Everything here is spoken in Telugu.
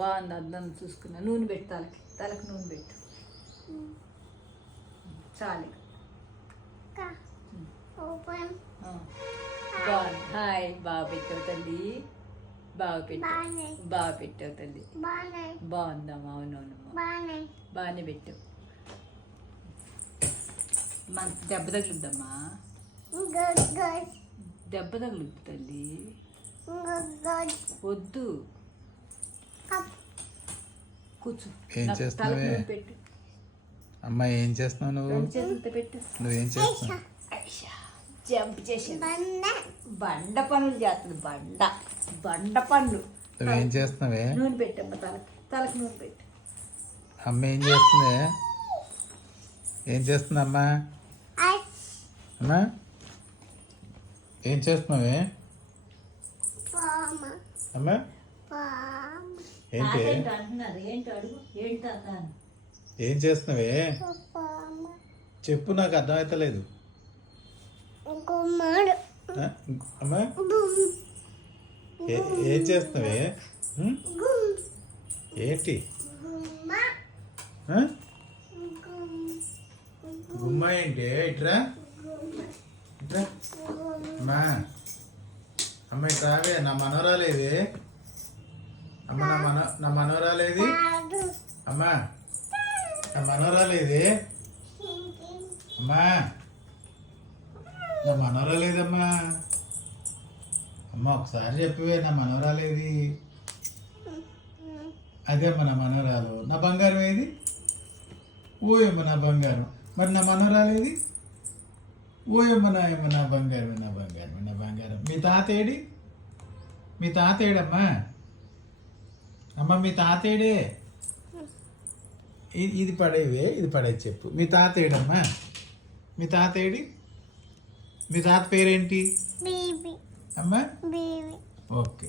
బాగుంది. అద్దం చూసుకున్నా. నూనె పెట్టు, తలకు నూనె పెట్టు. చాలు. బాగుంది. హాయ్. బాగా పెట్టావు తల్లి, బాగా పెట్టావు తల్లి. బాగుందమ్మా. అవునవునమ్మా, బాగానే పెట్టావు. మనకు దెబ్బ తగులుద్దమ్మా, దెబ్బ తగులుద్దు తల్లి. వద్దు, కూర్చో. ఏం చేస్తున్నావే అమ్మా? ఏం చేస్తున్నావు నువ్వు? చేతులతో పెట్టు. నువ్వేం చేస్తున్నావు? జంప్ చేసి బండ పనులు చేస్తుంది. బండ పనులు. నువ్వేం చేస్తున్నావే? నూనె పెట్టమ్మా, తలకు నూనె పెట్టు. అమ్మ ఏం చేస్తుంది? ఏం చేస్తుందమ్మా? అమ్మా ఏం చేస్తున్నావే అమ్మా? ఏంటి అంటున్నారు? ఏంటి అడుగు. ఏంటి అన్నాను? ఏం చేస్తున్నావే చెప్పు, నాకు అర్థమవుతలేదు. అమ్మా ఏం చేస్తున్నావే? ఏంటి గుమ్మ ఏంటి? ఇట్రా ఇట్రా అమ్మా. అమ్మ ఇట్రావే. నా మనోరాలేది అమ్మ, నా మనోరాలేది అమ్మా, నా మనోరాలేది అమ్మా, నా మనోరాలేదమ్మా. అమ్మ ఒకసారి చెప్పివే, నా మనోరాలేది. అదే అమ్మ నా మనోరాలు. నా బంగారం ఏది? ఓయమ్మ నా బంగారం. మరి నా మనోరాలేది? ఓయమ్మ నాయమ్మ నా బంగారం, నా బంగారం, నా బంగారం. మీ తాత ఏడి? మీ తాత ఏడమ్మా? అమ్మ మీ తాత ఏడే? ఇది పడేవే, ఇది పడేది చెప్పు. మీ తాత ఏడమ్మా? మీ తాత ఏడి? మీ తాత పేరేంటి అమ్మా? ఓకే.